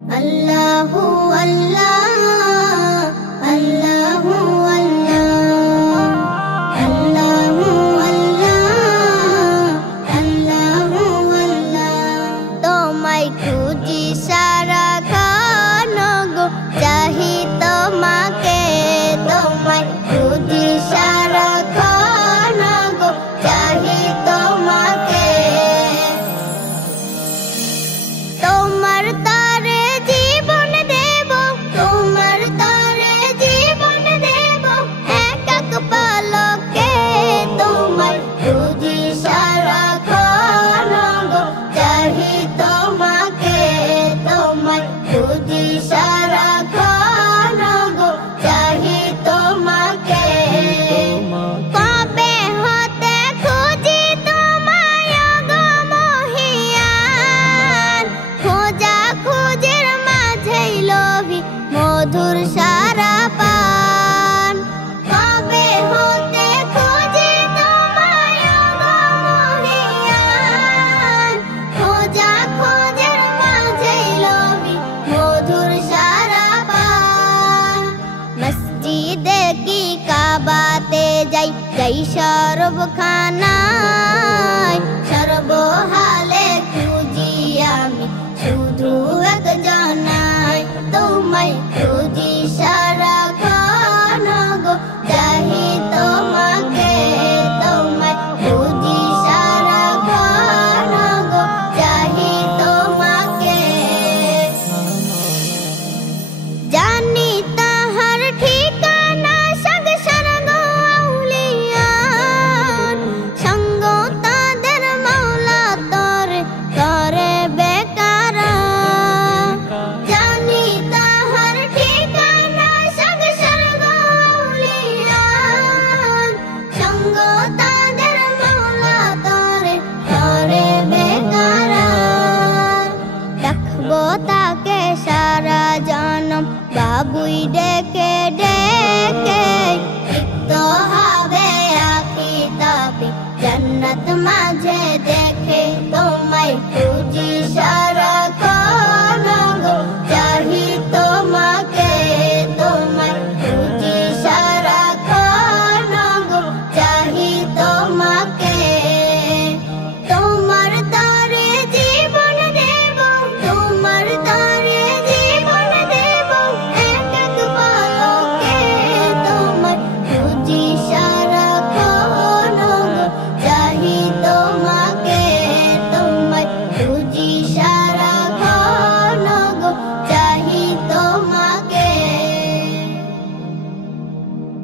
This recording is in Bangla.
আল্লাহু আল্লাহ আল্লাহু আল্লাহ আল্লাহু আল্লাহ আল্লাহু আল্লাহ তোমায় খুঁজি সারাক্ষণ গো চাহি তোমাকে তোমায় খুঁজি সারাক্ষণ গো চাহি তোমাকে তোমার তারে জীবন দেব তোমার তারে জীবন দেব এক এক পলকে তোমায় খুঁজি সারাক্ষণ গো চাহি তোমাকে তোমায় খুঁজি সারাক্ষণ গো চাহি তোমাকে কবে হতে খুঁজি তোমায় গো মহিয়ান খোঁজা খুঁজের মাঝেই লোভী মধুর সারা পান কবে হতে খুঁজি তোমায় গো মহিয়ান খোঁজা খুঁজের মাঝেই লোভী মধুর সারা পান মসজিদে কি কাবাতে যাই যাই সর্বখানায় সর্বহালে খুঁজি আমি শুধু একজনাই তোমায় খুঁজি সারাক্ষণ গো চাহি তোমাকে তোমায় খুঁজি সারাক্ষণ গো চাহি তোমাকে জানি তাহার ঠিকানা সংসার গো আউলিয়ান সঙ্গ তাদের মৌলা তরে করে বেকার জানি তাহার ঠিকানা সংসার গো আউলিয়ান সঙ্গ তাদের মৌলা তরে করে বেকার দেখবো তাকে সারা জনম বাবুই ডেকে ডেকে তিক্ত হবে আখি তাপে জান্নাত মাঝে দেখে তোমায় খুঁজি সারা